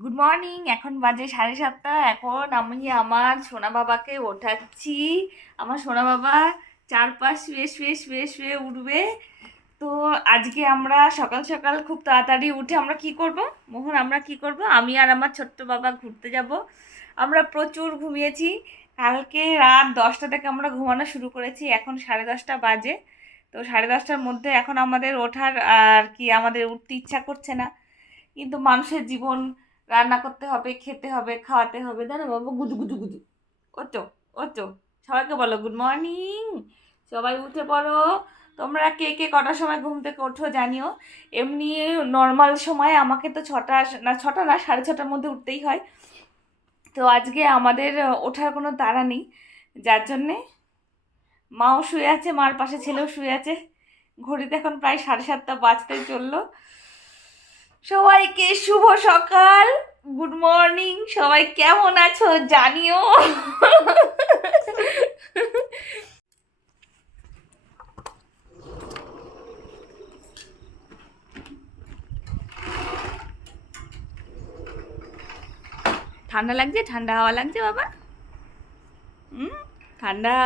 Good morning এখন বাজে সাড়ে সাতটা। এখন আমি আমার সোনা বাবাকে ওঠাচ্ছি। আমার সোনা বাবা চারপাশ শুয়ে শুয়ে শুয়ে শুয়ে উঠবে। তো আজকে আমরা সকাল সকাল খুব তাড়াতাড়ি উঠে আমরা কি করব? মোহন, আমরা কি করব? আমি আর আমার ছোট্ট বাবা ঘুরতে যাব। আমরা প্রচুর ঘুমিয়েছি। কালকে রাত দশটা থেকে আমরা ঘুমানো শুরু করেছি। এখন সাড়ে দশটা বাজে। তো সাড়ে দশটার মধ্যে এখন আমাদের ওঠার আর কি আমাদের উঠতে ইচ্ছা করছে না। কিন্তু মানুষের জীবন, রান্না করতে হবে, খেতে হবে, খাওয়াতে হবে, জানো বাবা গুদু গুদু গুদু ওতো ওতো সবাইকে বলো, গুড মর্নিং! সবাই উঠে পড়ো। তোমরা কে কে কটার সময় ঘুম থেকে ওঠো জানিও। এমনি নর্মাল সময় আমাকে তো ছটা, না ছটা না, সাড়ে ছটার মধ্যে উঠতেই হয়। তো আজকে আমাদের ওঠার কোনো তাড়া নেই, যার জন্যে মাও শুয়ে আছে, মার পাশে ছেলেও শুয়ে আছে। ঘড়িতে এখন প্রায় সাড়ে সাতটা বাজতে চলল। সবাইকে শুভ সকাল। Good morning. সবাই কেমন আছো জানিও? ঠান্ডা লাগছে? ঠান্ডা হাওয়া লাগছে বাবা? হুম? ঠান্ডা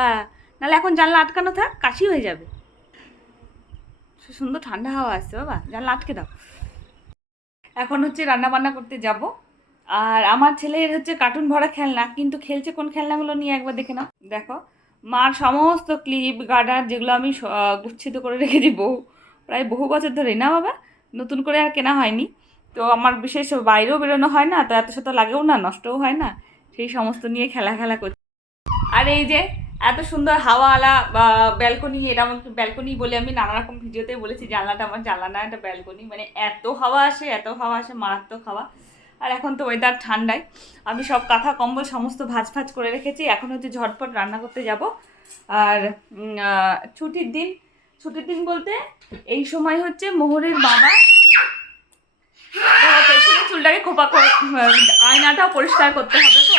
নাহলে এখন জানলা আটকানো থাক, কাশি হয়ে যাবে। সুন্দর ঠান্ডা হাওয়া আসছে বাবা, জানলা আটকে দাও। এখন হচ্ছে রান্না বান্না করতে যাব। আর আমার ছেলের হচ্ছে কার্টুন ভরা খেলনা, কিন্তু খেলছে কোন খেলনাগুলো নিয়ে একবার দেখে নাও। দেখো, মার সমস্ত ক্লিপ গার্ডার যেগুলো আমি গুচ্ছিত করে রেখেছি বহু প্রায় বহু বছর ধরে না বাবা? নতুন করে আর কেনা হয়নি। তো আমার বিশেষ বাইরেও বেরোনো হয় না, তো এত শত লাগেও না, নষ্টও হয় না। সেই সমস্ত নিয়ে খেলা খেলা করছি। আর এই যে এত সুন্দর হাওয়াওয়ালা ব্যালকনি এটা আমাকে ব্যালকনি বলে আমি নানা রকম ভিডিওতে বলেছি, জানলাটা আমার জানলা না একটা ব্যালকনি মানে এত হাওয়া আসে, এত হাওয়া আসে, মারাত্মক হাওয়া। আর এখন তো ওয়েদার ঠান্ডায়। আমি সব কাঁথা, কম্বল সমস্ত ভাজ ভাজ করে রেখেছি, এখন হচ্ছে ঝটপট রান্না করতে যাব। আর ছুটির দিন ছুটির দিন বলতে এই সময় হচ্ছে মোহরের বাবা চুলটাকে খোপা আয়নাটাও পরিষ্কার করতে হবে তো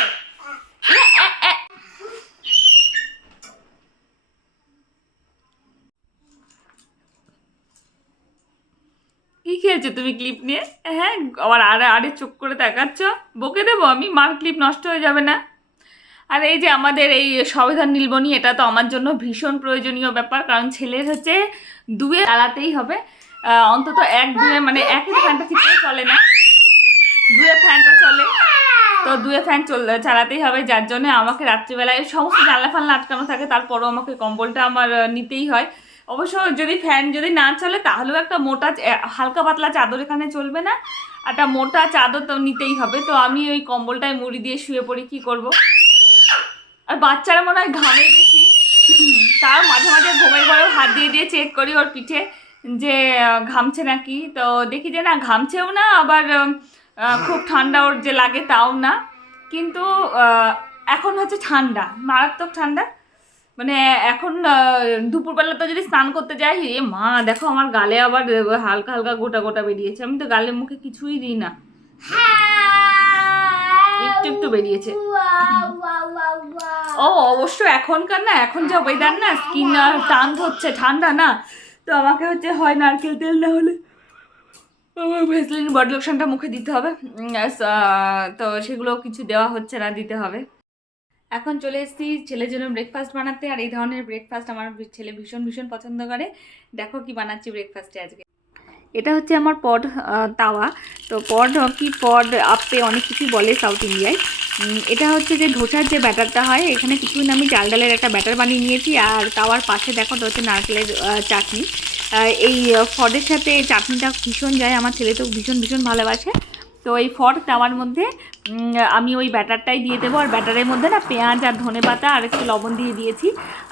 এ, এ, এ, কি খেয়েছো তুমি ক্লিপ নিয়ে? হ্যাঁ আবার আরে আরে চোখ করে তাকাচ্ছ। বকে দেবো আমি? মার ক্লিপ নষ্ট হয়ে যাবে না। আর এই যে আমাদের এই সংবিধান নীলবনি এটা তো আমার জন্য ভীষণ প্রয়োজনীয় ব্যাপার, কারণ ছেলের হচ্ছে দুয়ে চালাতেই হবে। অন্তত এক দুয়ে মানে একই ফ্যানটা ঠিক চলে না। দুয়ে ফ্যানটা চলে। তো দুয়ে ফ্যান চল, চালাতেই হবে, যার জন্য আমাকে রাত্রিবেলায় সমস্ত জানলা ফানলা আটকানো থাকে, তারপরও আমাকে কম্বলটা আমার নিতেই হয়। অবশ্য যদি ফ্যান যদি না চলে, তাহলেও একটা মোটা হালকা পাতলা চাদর এখানে চলবে না। একটা মোটা চাদর তো নিতেই হবে। তো আমি ওই কম্বলটায় মুড়ি দিয়ে শুয়ে পড়ি, কি করব? আর বাচ্চারা মনে হয় ঘামে বেশি। তার মাঝে মাঝে ঘুমের পরেও হাত দিয়ে দিয়ে চেক করি ওর পিঠে যে ঘামছে নাকি। তো দেখি যে না, ঘামছেও না, আবার খুব ঠান্ডা ওর যে লাগে তাও না। কিন্তু এখন হচ্ছে ঠান্ডা, মারাত্মক ঠান্ডা। মানে এখন দুপুরবেলা তো যদি স্নান করতে যাই, এ মা, দেখো আমার গালে আবার হালকা হালকা গোটা গোটা বেরিয়েছে। আমি তো গালে মুখে কিছুই দিই না। একটু একটু বেরিয়েছে। ও, অবশ্য এখনকার না, এখন যা ওয়েদার না স্কিন টান হচ্ছে ঠান্ডা না। তো আমাকে হচ্ছে হয় নারকেল তেল না হলে ভেসলিন বডি লোশনটা মুখে দিতে হবে। তো সেগুলো কিছু দেওয়া হচ্ছে না, দিতে হবে। এখন চলে এসেছি ছেলের জন্য ব্রেকফাস্ট বানাতে, আর এই ধরনের ব্রেকফাস্ট আমার ছেলে ভীষণ ভীষণ পছন্দ করে। দেখো কি বানাচ্ছি ব্রেকফাস্টে আজকে। এটা হচ্ছে আমার পড তাওয়া। তো পড কি পড, আপে অনেক কিছুই বলে সাউথ ইন্ডিয়ায় এটা হচ্ছে যে ধোসার যে ব্যাটারটা হয়, এখানে কিছুই না আমি চাল ডালের একটা ব্যাটার বানিয়ে নিয়েছি, আর তাওয়ার পাশে দেখো ওটা হচ্ছে নারকেলের চাটনি। এই ফডের সাথে চাটনিটা ভীষণ যায়, আমার ছেলে তো ভীষণ ভীষণ ভালোবাসে। তো এই ফড তাওয়ার মধ্যে আমি ওই ব্যাটারটাই দিয়ে দেবো। আর ব্যাটারের মধ্যে না পেঁয়াজ আর ধনে পাতা আর একটু লবণ দিয়ে দিয়েছি।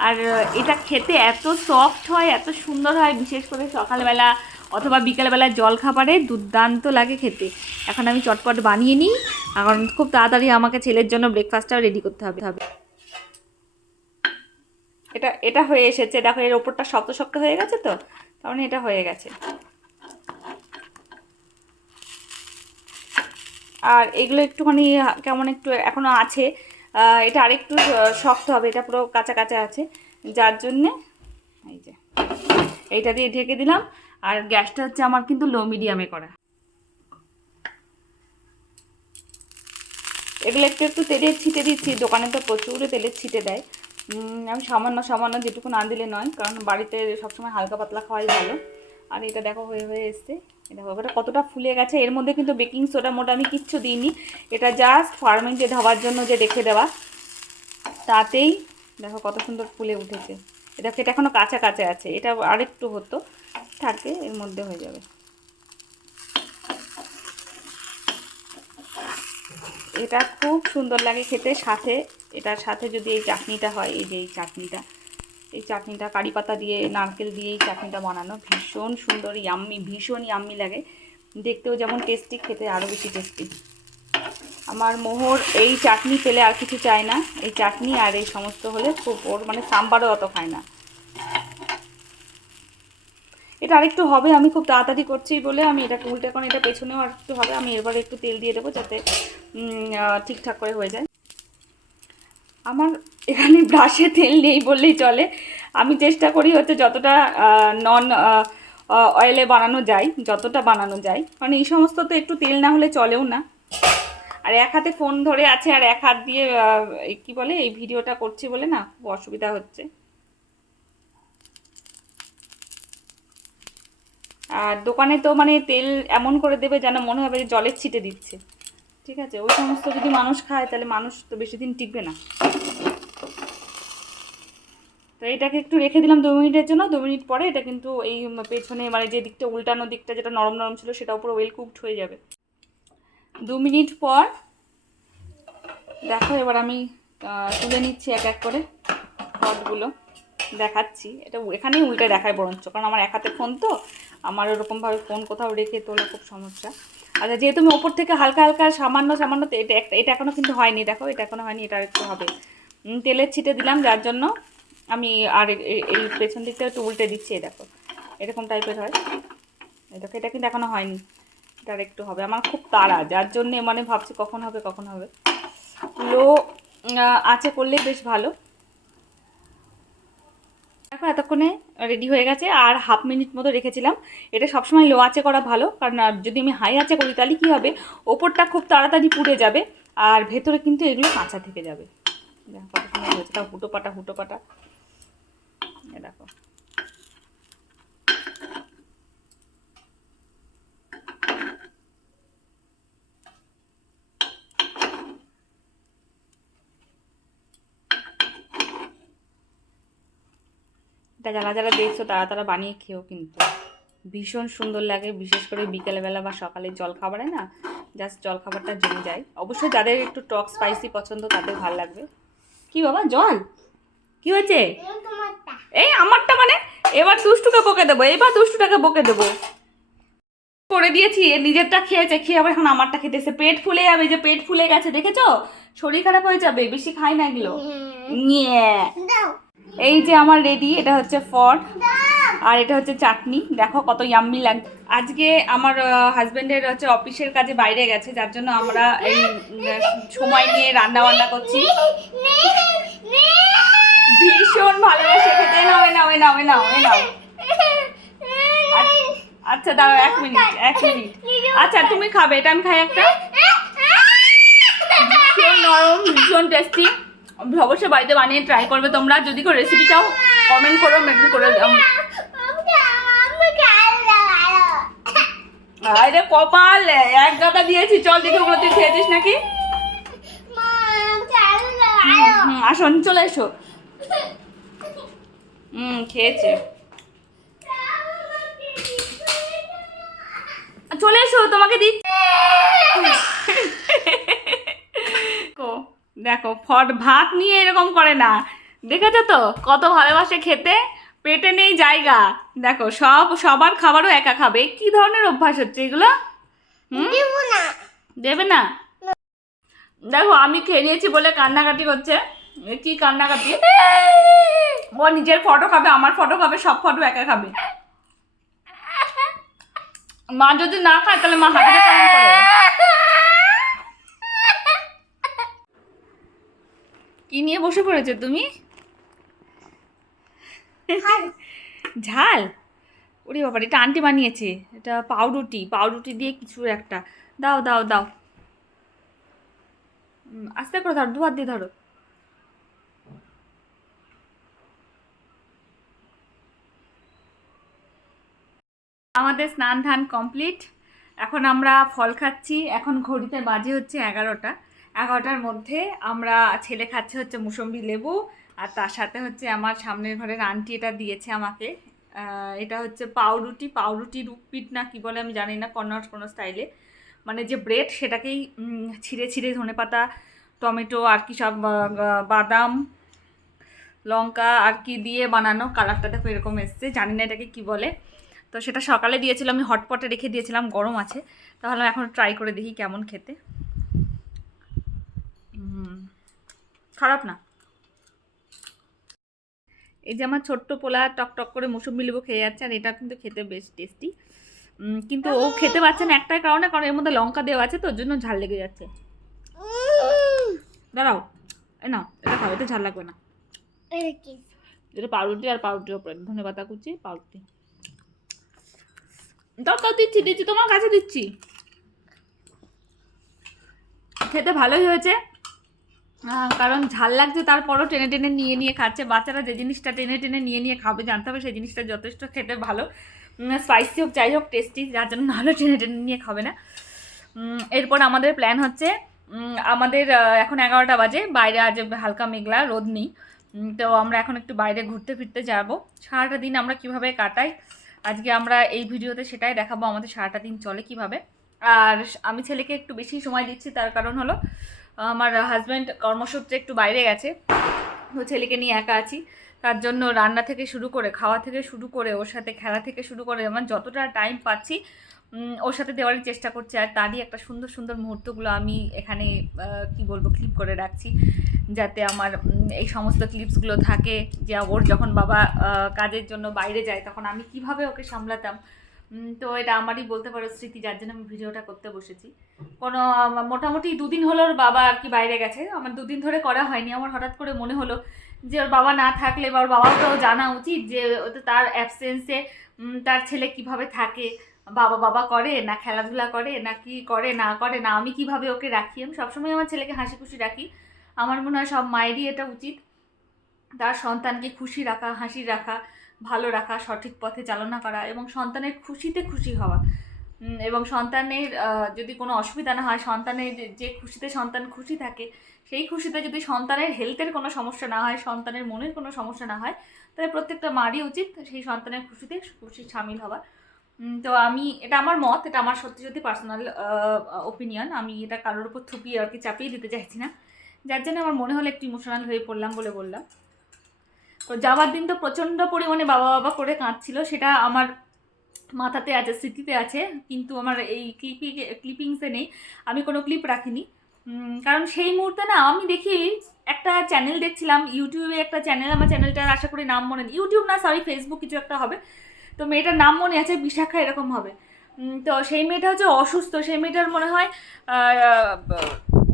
আর এটা খেতে এত সফট হয়, এত সুন্দর হয়, বিশেষ করে সকালবেলা অথবা বিকালবেলা জল খাবারে দুর্দান্ত লাগে খেতে। এখন আমি চটপট বানিয়ে নিই। এখন খুব তাড়াতাড়ি আমাকে ছেলের জন্য ব্রেকফাস্টটাও রেডি করতে হবে হবে। এটা এটা হয়ে এসেছে। দেখো এর ওপরটা শক্ত শক্ত হয়ে গেছে তো? তার মানে এটা হয়ে গেছে। আর এগুলো একটুখানি কেমন একটু এখনও আছে। এটা আরেকটু শক্ত হবে, এটা পুরো কাঁচা কাঁচা আছে। যার জন্যে, এই যে, এইটা দিয়ে ঢেকে দিলাম। আর গ্যাসটা হচ্ছে আমার কিন্তু লো মিডিয়ামে করা। এগুলো একটু একটু তেলের ছিটে দিচ্ছি। দোকানে তো প্রচুর তেলের ছিটে দেয়। আমি সামান্য সামান্য যেটুকু না দিলে নয়, কারণ বাড়িতে সবসময় হালকা পাতলা খাওয়াই ভালো। আর এটা দেখো হয়ে হয়ে এসছে। দেখো এটা কতটা ফুলে গেছে। এর মধ্যে কিন্তু বেকিং সোডা মোটা আমি কিচ্ছু দিইনি। এটা জাস্ট ফার্মেন্টে ধাবার জন্য যে রেখে দেওয়া। তাতেই দেখো কত সুন্দর ফুলে উঠেছে। এটা এটা এখনও কাঁচা কাঁচা আছে। এটা আরেকটু হতো, থাকে, এর মধ্যে হয়ে যাবে। এটা খুব সুন্দর লাগে খেতে। সাথে, এটার সাথে যদি এই চাটনিটা হয়, এই যে এই চাটনিটা এই চাটনিটা কারি পাতা দিয়ে, নারকেল দিয়ে এই চাটনিটা বানানো। ভীষণ সুন্দর ইয়াম্মি ভীষণ ইয়াম্মি লাগে। দেখতেও যেমন টেস্টি খেতে আরও বেশি টেস্টি আমার মোহর এই চাটনি পেলে আর কিছু চায় না। এই চাটনি আর এই সমস্ত হলে খুব ওর মানে সাম্বারও অত খায় না। এটা আরেকটু হবে, আমি খুব তাড়াতাড়ি করছি বলে আমি এটা উল্টে এখন এটা পেছনেও আর একটু হবে, আমি এবার একটু তেল দিয়ে দেবো যাতে ঠিকঠাক করে হয়ে যায়। আমার এখানে ব্রাশে তেল নেই বললেই চলে। আমি চেষ্টা করি হচ্ছে যতটা নন অয়েলে বানানো যায়, যতটা বানানো যায়। কারণ এই সমস্ত তো একটু তেল না হলে চলেও না। আর এক হাতে ফোন ধরে আছে আর এক হাত দিয়ে কি বলে, এই ভিডিওটা করছি বলে না খুব অসুবিধা হচ্ছে। আর দোকানে তো মানে তেল এমন করে দেবে যেন মনে হবে জলের ছিটে দিচ্ছে। ঠিক আছে, ওই সমস্ত যদি মানুষ খায়, তাহলে মানুষ তো বেশি দিন টিকবে না। তো এটাকে একটু রেখে দিলাম দু মিনিটের জন্য, দু মিনিট পরে এটা কিন্তু এই পেছনে মানে যে দিকটা, উল্টানো দিকটা যেটা নরম নরম ছিল, সেটা উপরে ওয়েল কুকড হয়ে যাবে। দু মিনিট পর, দেখো এবার আমি তুলে নিচ্ছি এক এক করে পটগুলো দেখাচ্ছি। এটা এখানেই উল্টে দেখায় বরঞ্চ, কারণ আমার এক হাতে ফোন তো, আমার ওরকমভাবে ফোন কোথাও রেখে তোলা খুব সমস্যা। আচ্ছা যেহেতু আমি ওপর থেকে হালকা হালকা সামান্য সামান্য, এটা এটা এখনও কিন্তু হয়নি, দেখো, এটা এখনও হয়নি, এটা একটু হবে। তেলের ছিটে দিলাম, যার জন্য আমি আর এই পেছন দিকটা একটু উল্টে দিচ্ছি দেখো। এরকম টাইপের হয়। দেখো, এটা কিন্তু এখনও হয়নি, এটা একটু হবে। আমার খুব তাড়া, যার জন্যে মানে ভাবছি কখন হবে কখন হবে। লো আছে করলে বেশ ভালো। দেখো এতক্ষণে রেডি হয়ে গেছে আর হাফ মিনিট মতো রেখেছিলাম। এটা সবসময় লো আঁচে করা ভালো, কারণ যদি আমি হাই আঁচে করি তাহলে কী হবে? ওপরটা খুব তাড়াতাড়ি পুড়ে যাবে আর ভেতরে কিন্তু এগুলো কাঁচা থেকে যাবে। দেখো কত সুন্দর হয়েছে। হুটো পাটা হুটো পাটা দেখো। এটা যারা যারা দেখছ তারা তারা বানিয়ে খেয়েও কিন্তু। ভীষণ সুন্দর লাগে বিশেষ করে বিকেলবেলা বা সকালে জল খাবারে না জাস্ট জল খাবারটা জমে যায়। অবশ্যই যাদের একটু টক স্পাইসি পছন্দ তাদের ভালো লাগবে। কি বাবা জল? কি হয়েছে? এই আমারটা মানে? এবার দুষ্টুকে বকে দেবো এবার দুষ্টুটাকে বকে দেবো। করে দিয়েছি নিজেরটা খেয়েছে খেয়ে আবার এখন আমারটা খেতেছে। পেট ফুলে যাবে যে পেট ফুলে গেছে দেখেছ? শরীর খারাপ হয়ে যাবে বেশি খাই না এগুলো। নিয়ে। এই যে আমার রেডি এটা হচ্ছে ফড আর এটা হচ্ছে চাটনি। দেখো কত ইয়াম্মি লাগ, আজকে আমার হাজব্যান্ডের হচ্ছে অফিসের কাজে বাইরে গেছে, যার জন্য আমরা এই সময় নিয়ে রান্না বান্না করছি। ভীষণ ভালোবাসে খেতে। নাও এ নাও এ নাও আচ্ছা দাঁড়াও, এক মিনিট এক মিনিট। আচ্ছা তুমি খাবে, এটা আমি খাই একটা। ভীষণ নরম, ভীষণ টেস্টি অবশ্যই বাড়িতে বানিয়ে ট্রাই করবে তোমরা। যদি কোনো রেসিপি চাও কমেন্ট করো মেনু করে দাও আরে কপাল এক গাদা দিয়েছি। চল দেখে ওগুলো তুই খেয়েছিস নাকি? আসুন চলে এসো। হুম খেয়েছে। চলে এসো তোমাকে দিচ্ছি। দেখো ফট ভাত নিয়ে এরকম করে না। দেখেছ তো? কত ভালোবাসে খেতে পেটে নেই জায়গা। দেখো সব সবার খাবারও একা খাবে। কি ধরনের অভ্যাস হচ্ছে এগুলো? দেবে না। দেখো আমি খেয়ে নিয়েছি বলে কান্নাকাটি করছে কি কান্নাকাটি? ও নিজের ফটো খাবে আমার ফটো খাবে সব ফটো একা খাবে। মা যদি না খায় তাহলে মা হাতে কেমন করে কি নিয়ে বসে পড়েছো তুমি? ঝাল। ওরে বাবা এটা আন্টি বানিয়েছে। এটা পাউরুটি পাউরুটি দিয়ে কিছু একটা। দাও দাও দাও। আস্তে করে ধরো দু হাত দিয়ে ধরো। আমাদের স্নান ধান কমপ্লিট। এখন আমরা ফল খাচ্ছি। এখন ঘড়িতে বাজে হচ্ছে এগারোটা। এগারোটার মধ্যে আমরা ছেলে খাচ্ছে হচ্ছে মুসম্বি লেবু আর তার সাথে হচ্ছে আমার সামনের ঘরের আন্টি এটা দিয়েছে আমাকে। এটা হচ্ছে পাউরুটি পাউরুটির উপপিট না কি বলে আমি জানি না, কন্নড়, কোনো স্টাইলে। মানে যে ব্রেড সেটাকেই ছিঁড়ে ছিঁড়ে ধনে পাতা, টমেটো আর কি সব বাদাম, লঙ্কা আর কি দিয়ে বানানো কালারটা দেখো এরকম এসছে। জানি না এটাকে কি বলে। তো সেটা সকালে দিয়েছিলাম, আমি হটপটে রেখে দিয়েছিলাম, গরম আছে। তাহলে এখন ট্রাই করে দেখি কেমন খেতে। খারাপ না। এই যে আমার ছোট্ট পোলা টক টক করে মুসুম্বি লেবু খেয়ে যাচ্ছে, আর এটা কিন্তু খেতে বেশ টেস্টি কিন্তু ও খেতে পারছে না একটাই কারণে, কারণ এর মধ্যে লঙ্কা দেওয়া আছে, তো ওর জন্য ঝাল লেগে যাচ্ছে। দাঁড়াও না এটা খাও এটা ঝাল লাগবে না। যেটা পাউরুটি আর পাউরুটির ওপরে, ধনে পাতা কুচি, পাউরুটি। দাও, দিচ্ছি দিচ্ছি, তোমার কাছে দিচ্ছি। খেতে ভালোই হয়েছে। কারণ ঝাল লাগছে, তারপরও টেনে টেনে নিয়ে নিয়ে খাচ্ছে। বাচ্চারা যে জিনিসটা টেনে টেনে নিয়ে নিয়ে খাবে, জানতে হবে সেই জিনিসটা যথেষ্ট খেতে ভালো। স্পাইসি হোক, যাই হোক টেস্টি যার জন্য নাহলে টেনে টেনে নিয়ে খাবে না। এরপর আমাদের প্ল্যান হচ্ছে আমাদের এখন এগারোটা বাজে, বাইরে আজ হালকা মেঘলা, রোদ নেই। তো আমরা এখন একটু বাইরে ঘুরতে ফিরতে যাব। সারাটা দিন আমরা কীভাবে কাটাই? আজকে আমরা এই ভিডিওতে সেটাই দেখাবো, আমাদের সারাটা দিন চলে কীভাবে। আর আমি ছেলেকে একটু বেশি সময় দিচ্ছি, তার কারণ হলো আমার হাজব্যান্ড কর্মসূত্রে একটু বাইরে গেছে, তো ছেলেকে নিয়ে একা আছি। তার জন্য রান্না থেকে শুরু করে, খাওয়া থেকে শুরু করে, ওর সাথে খেলা থেকে শুরু করে আমার যতটা টাইম পাচ্ছি ওর সাথে দেওয়ারই চেষ্টা করছি। আর তারই একটা সুন্দর সুন্দর মুহূর্তগুলো আমি এখানে কি বলব ক্লিপ করে রাখছি। যাতে আমার এই সমস্ত ক্লিপসগুলো থাকে। যে ওর যখন বাবা কাজের জন্য বাইরে যায়, তখন আমি কীভাবে ওকে সামলাতাম তো এটা আমারই বলতে পারো স্মৃতি, যার জন্য আমি ভিডিওটা করতে বসেছি। কোনো মোটামুটি দুদিন হলো ওর বাবা আর কি বাইরে গেছে। আমার দুদিন ধরে করা হয়নি। আমার হঠাৎ করে মনে হলো যে ওর বাবা না থাকলে বা ওর বাবাকেও জানা উচিত যে তার অ্যাবসেন্সে তার ছেলে কীভাবে থাকে, বাবা বাবা করে না খেলাধুলা করে, না কি করে, না করে, না আমি কীভাবে ওকে রাখি। আমি সবসময় আমার ছেলেকে হাসি খুশি রাখি। আমার মনে হয় সব মায়েরই এটা উচিত। তার সন্তানকে খুশি রাখা, হাসি রাখা, ভালো রাখা, সঠিক পথে চালনা করা এবং সন্তানের খুশিতে খুশি হওয়া। এবং সন্তানের যদি কোনো অসুবিধা না হয়, সন্তানের যে- খুশিতে সন্তান খুশি থাকে, সেই খুশিতে যদি সন্তানের হেলথের কোনো সমস্যা না হয়, সন্তানের মনের কোনো সমস্যা না হয়, তাহলে প্রত্যেকটা মারই উচিত সেই সন্তানের খুশিতে খুশি সামিল হওয়া। তো আমি, এটা আমার মত, এটা আমার সত্যি সত্যি পার্সোনাল ওপিনিয়ন আমি এটা কারোর উপর থুপিয়ে আর কি চাপিয়ে দিতে চাইছি না। যার জন্য আমার মনে হলো একটু ইমোশনাল হয়ে পড়লাম বলে বললাম। তো যাওয়ার দিন তো প্রচণ্ড পরিমাণে বাবা বাবা করে কাঁদছিল, সেটা আমার মাথাতে আছে, স্মৃতিতে আছে, কিন্তু আমার এই ক্লিপি ক্লিপিংসে নেই। আমি কোনো ক্লিপ রাখিনি। কারণ সেই মুহূর্তে না আমি দেখি একটা চ্যানেল দেখছিলাম ইউটিউবে একটা চ্যানেল আমার চ্যানেলটার আশা করি নাম মনে ইউটিউব না সরি ফেসবুক কিছু একটা হবে। তো মেয়েটার নাম মনে আছে, বিশাখা এরকম হবে। তো সেই মেয়েটা হচ্ছে অসুস্থ, সেই মেয়েটার মনে হয়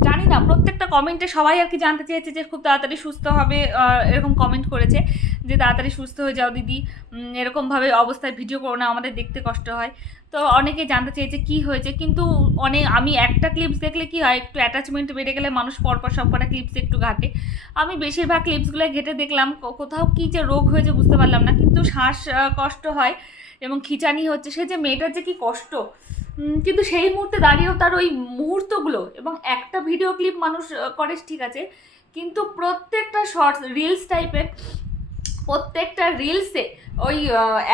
জানি না, প্রত্যেকটা কমেন্টে সবাই আর কি জানতে চেয়েছে যে খুব তাড়াতাড়ি সুস্থ হবে এরকম কমেন্ট করেছে যে তাড়াতাড়ি সুস্থ হয়ে যাও দিদি। এরকমভাবে অবস্থায় ভিডিও করো না, আমাদের দেখতে কষ্ট হয়। তো অনেকে জানতে চেয়েছে কি হয়েছে, কিন্তু অনেক, আমি একটা ক্লিপস দেখলে কি হয়, একটু অ্যাটাচমেন্ট বেড়ে গেলে মানুষ পরপর সব কটা ক্লিপস একটু ঘাটে। আমি বেশিরভাগ ক্লিপসগুলো ঘেটে দেখলাম কোথাও কী যে রোগ হয়েছে বুঝতে পারলাম না, কিন্তু শ্বাস কষ্ট হয় এবং খিচানি হচ্ছে, সে যে মেয়েটার যে কি কষ্ট কিন্তু সেই মুহূর্তে দাঁড়িয়েও তার ওই মুহূর্তগুলো এবং একটা ভিডিও ক্লিপ মানুষ করে, ঠিক আছে? কিন্তু প্রত্যেকটা শর্টস রিলস টাইপের প্রত্যেকটা রিলসে ওই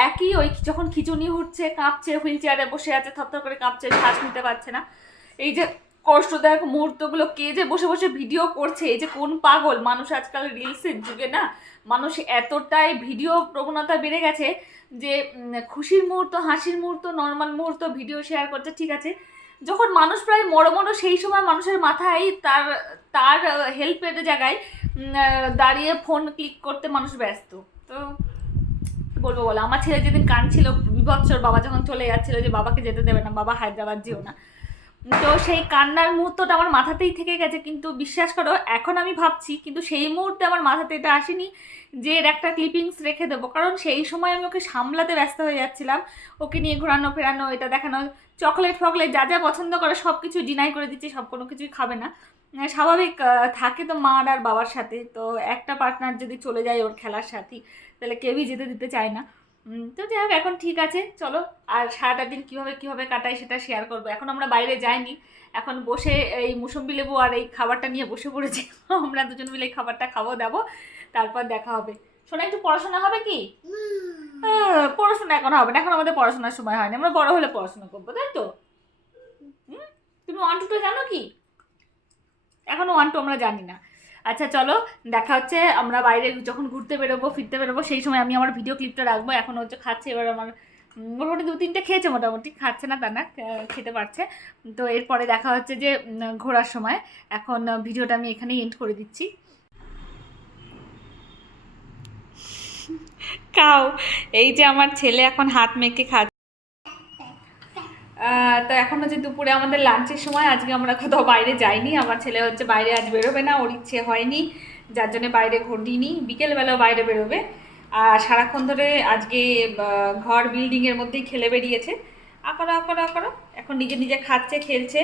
একই ওই যখন খিচুনি উঠছে কাঁপছে, হুইল চেয়ারে বসে আছে থরথর করে কাঁপছে শ্বাস নিতে পারছে না। এই যে কষ্টদায়ক মুহূর্তগুলো, কে যে বসে বসে ভিডিও করছে, এই যে কোন পাগল? মানুষ আজকাল রিলসের যুগে না, মানুষ এতটাই ভিডিও প্রবণতা বেড়ে গেছে যে খুশির মুহূর্ত, হাসির মুহূর্ত নর্মাল মুহূর্ত ভিডিও শেয়ার করছে, ঠিক আছে। যখন মানুষ প্রায় মরো মরো সেই সময় মানুষের মাথায় তার তার হেল্পের জায়গায় দাঁড়িয়ে ফোন ক্লিক করতে মানুষ ব্যস্ত। তো বলব বলো? আমার ছেলে যেদিন কাঁদছিল, বিভৎসর বাবা যখন চলে যাচ্ছিল যে, বাবাকে যেতে দেবে না, বাবা হায়দ্রাবাদ যেও না। তো সেই কান্নার মুহূর্তটা আমার মাথাতেই থেকে গেছে, কিন্তু বিশ্বাস করো, এখন আমি ভাবছি, কিন্তু সেই মুহূর্তে আমার মাথাতে এটা আসেনি। যে এর একটা ক্লিপিংস রেখে দেবো। কারণ সেই সময় আমি ওকে সামলাতে ব্যস্ত হয়ে যাচ্ছিলাম। ওকে নিয়ে ঘোরানো, ফেরানো, এটা দেখানো চকলেট ফকলেট যা যা পছন্দ করে সব কিছু ডিনাই করে দিচ্ছি, সব কোনো কিছুই খাবে না। স্বাভাবিক থাকে তো মার আর বাবার সাথে। তো একটা পার্টনার যদি চলে যায় ওর খেলার সাথী, তাহলে কেউই যেতে দিতে চায় না। তো যাই হোক, এখন ঠিক আছে, চলো। আর সারাটা দিন কীভাবে কীভাবে কাটাই সেটা শেয়ার করব। এখন আমরা বাইরে যাইনি। এখন বসে এই মুসম্বি লেবু আর এই খাবারটা নিয়ে বসে পড়েছি। আমরা দুজন মিলে এই খাবারটা খাব দাবো তারপর দেখা হবে। শোনা একটু পড়াশোনা হবে কি? পড়াশোনা এখন হবে না এখন আমাদের পড়াশোনার সময় হয় না আমরা বড় হলে পড়াশোনা করব তাই তো? তুমি ওয়ান টুটা জানো কি? এখনও ওয়ান টু আমরা জানি না। আচ্ছা চলো দেখা হচ্ছে আমরা বাইরে যখন ঘুরতে বেরোবো ফিরতে বেরোবো সেই সময় আমি আমার ভিডিও ক্লিপটা রাখব এখন হচ্ছে খাচ্ছে এবার আমার মোটামুটি দু তিনটে খেয়েছে মোটামুটি খাচ্ছে না তা না খেতে পারছে। তো এরপরে দেখা হচ্ছে যে ঘোরার সময় এখন ভিডিওটা আমি এখানেই এন্ড করে দিচ্ছি। কাউ এই যে আমার ছেলে এখন হাত মেখে খাচ্ছে তো এখন হচ্ছে দুপুরে আমাদের লাঞ্চের সময়। আজকে আমরা কোথাও বাইরে যাইনি। আমার ছেলে হচ্ছে বাইরে আজ বেরোবে না, ওর ইচ্ছে হয়নি। যার জন্য বাইরে ঘুরিনি বিকেলবেলাও বাইরে বেরোবে। আর সারাক্ষণ ধরে আজকে ঘর বিল্ডিংয়ের মধ্যেই খেলে বেরিয়েছে। আঁকড়ো আঁকড়ো আঁকড়ো এখন নিজে নিজে খাচ্ছে, খেলছে।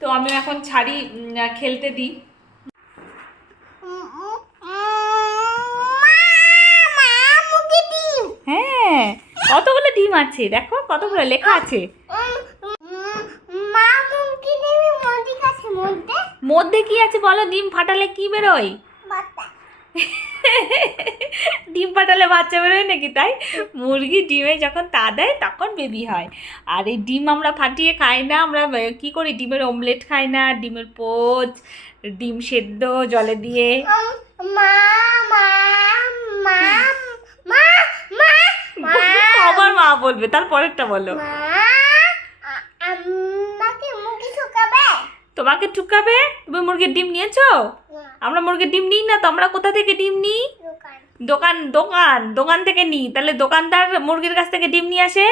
তো আমিও এখন ছাড়ি খেলতে দিই। হ্যাঁ কতগুলো ডিম আছে? দেখো, কতগুলো লেখা আছে। মধ্যে কি আছে বলো? ডিম ফাটালে কি বেরোয়? ডিম ফাটালে বাচ্চা বেরোয় নাকি তাই? মুরগি ডিমে যখন তা দেয়, তখন বেবি হয়। আর এই ডিম আমরা ফাটিয়ে খাই না, আমরা কি করি? ডিমের অমলেট খাই না, ডিমের পোচ, ডিম সেদ্ধ জলে দিয়ে। আবার মা বলবে তারপরেরটা বলো। তোমাকে ঠুকাবে তুমি মুরগির ডিম নিয়েছো? আমরা মুরগির ডিম নিই না তো আমরা কোথা থেকে ডিম নিই? দোকান। দোকান দোকান থেকে নিই। তাহলে দোকানদার মুরগির কাছ থেকে ডিম নিয়ে আসে?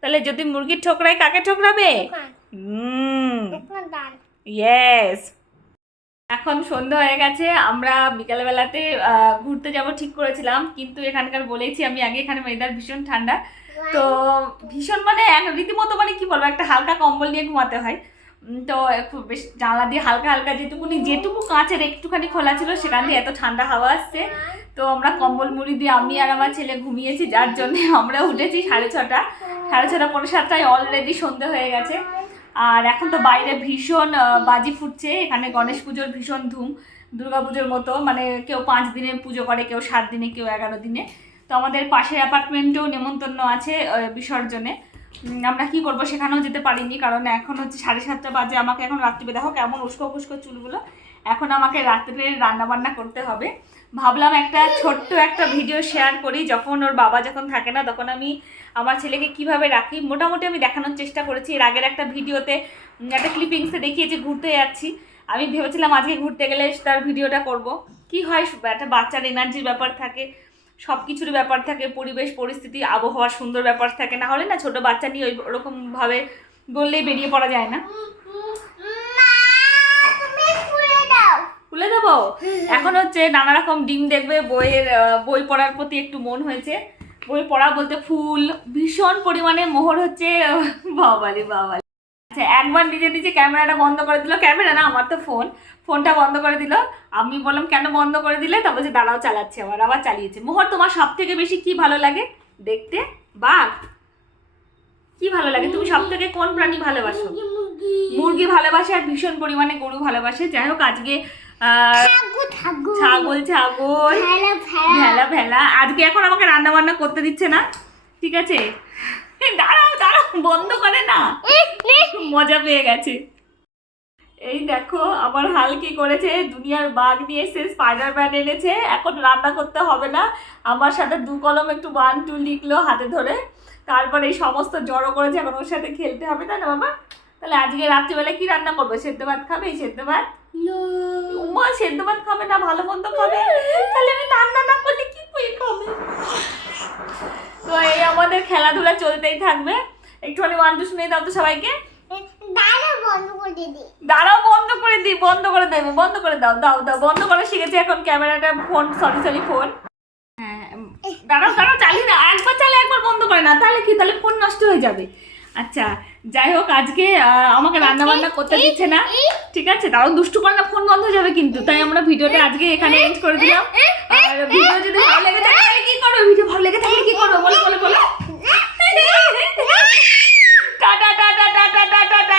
তাহলে যদি মুরগির ঠোকরায় কাকে ঠোকরাবে? হুম। ইয়েস এখন সন্ধ্যা হয়ে গেছে, আমরা বিকালবেলাতে ঘুরতে যাব ঠিক করেছিলাম, কিন্তু এখানকার বলেছি আমি আগে এখানে ওয়েদার ভীষণ ঠান্ডা। তো ভীষণ মানে রীতিমতো মানে কি বলব, একটা হালকা কম্বল নিয়ে ঘুমাতে হয়। তো একটু বেশ জানলা দিয়ে হালকা হালকা যেটুকুনি, যেটুকু কাঁচের একটুখানি খোলা ছিল, সেখান দিয়ে এত ঠান্ডা হাওয়া আসছে। তো আমরা কম্বল মুড়ি দিয়ে আমি আর আমার ছেলে ঘুমিয়েছি, যার জন্য আমরা উঠেছি সাড়ে ছটা। সাড়ে ছটা পনেরো সাতটায় অলরেডি সন্ধে হয়ে গেছে। আর এখন তো বাইরে ভীষণ বাজি ফুটছে, এখানে গণেশ পুজোর ভীষণ ধুম, দুর্গা পুজোর মতো মানে কেউ পাঁচ দিনে পুজো করে, কেউ সাত দিনে, কেউ এগারো দিনে। তো আমাদের পাশের অ্যাপার্টমেন্টেও নেমন্তন্ন আছে বিসর্জনে। আমরা কি করব সেখানেও যেতে পারিনি, কারণ এখন হচ্ছে সাড়ে সাতটা বাজে, আমাকে এখন রাত্রিবে দেখো কেমন উস্কো ফুস্কো চুলগুলো, এখন আমাকে রাত্রে রান্না বান্না করতে হবে। ভাবলাম একটা ছোট্ট একটা ভিডিও শেয়ার করি, যখন ওর বাবা যখন থাকে না, তখন আমি আমার ছেলেকে কীভাবে রাখি, মোটামুটি আমি দেখানোর চেষ্টা করেছি। এর আগের একটা ভিডিওতে একটা ক্লিপিংসে দেখিয়েছি, ঘুরতে যাচ্ছি। আমি ভেবেছিলাম আজকে ঘুরতে গেলে তার ভিডিওটা করব। কি হয় একটা বাচ্চার এনার্জির ব্যাপার থাকে সব কিছুর ব্যাপার থাকে, পরিবেশ, পরিস্থিতি আবহাওয়ার সুন্দর ব্যাপার থাকে। না হলে না ছোট বাচ্চা নিয়ে ওই ওরকমভাবে বললেই বেরিয়ে পড়া যায় না। খুলে দেবো? এখন হচ্ছে নানা রকম ডিম দেখবে বইয়ের বই পড়ার প্রতি একটু মন হয়েছে। বই পড়া বলতে ফুল ভীষণ পরিমাণে মোহর হচ্ছে বাবালি বাবালি আচ্ছা একবার নিজে নিজে ক্যামেরাটা বন্ধ করে দিল। ক্যামেরা না আমার তো ফোন। ফোনটা বন্ধ করে দিল। আমি বললাম কেন বন্ধ করে দিলে? তারপর বলছে দাঁড়াও চালাচ্ছে আবার আবার চালিয়েছে। মোহর তোমার সব থেকে বেশি কি ভালো লাগে দেখতে? বাঘ? কি ভালো লাগে? তুমি সব থেকে কোন প্রাণী ভালোবাসো? মুরগি ভালোবাসে আর ভীষণ পরিমাণে গরু ভালোবাসে। যাই হোক আজকে ছাগল ছাগল। ভেলা ভেলা। আজকে এখন আমাকে রান্না বান্না করতে দিচ্ছে না। ঠিক আছে? দাঁড়াও দাঁড়াও বন্ধ করে না। মজা পেয়ে গেছে। এই দেখো আমার হাল কি করেছে? দুনিয়ার বাঘ নিয়ে এসে স্পাইডার ম্যান এনেছে। এখন রান্না করতে হবে না। আমার সাথে দু কলম একটু ওয়ান টু লিখলো হাতে ধরে। তারপরে এই সমস্ত জড়ো করেছে। এখন ওর সাথে খেলতে হবে তাই না বাবা? তাহলে আজকে রাত্রিবেলা কি রান্না করবে? সেদ্ধ ভাত খাবে? এই সেদ্ধ ভাত? উমা সেদ্ধ ভাত খাবে না ভালো মন্দ খাবে? তাহলে আমি রান্না না করলে কি করে খাবে? তো এই আমাদের খেলাধুলা চলতেই থাকবে। একটুখানি ওয়ান টু শুনে দাও তো সবাইকে। দাঁড়াও বন্ধ করে দিই। বন্ধ করে দেবে বন্ধ করে দাও দাও দাও বন্ধ করে শিখেছি এখন ক্যামেরাটা ফোন সরি সরি ফোন হ্যাঁ দাঁড়াও দাঁড়াও চালিয়ে দাও একবার চালিয়ে একবার বন্ধ করে না তাহলে কি? তাহলে ফোন নষ্ট হয়ে যাবে। আচ্ছা যাই হোক আজকে আমাকে রান্না বান্না করতে দিচ্ছে না ঠিক আছে তাও দুষ্টু কন্যা ফোন বন্ধ যাবে কিন্তু তাই আমরা ভিডিওটা আজকে এখানে এন্ড করে দিলাম আর ভিডিও যদি ভালো লেগে থাকে তাহলে কি করবে ভিডিও ভালো লেগে থাকে কি করবে বলো বলো বলো টাটা টাটা টাটা টাটা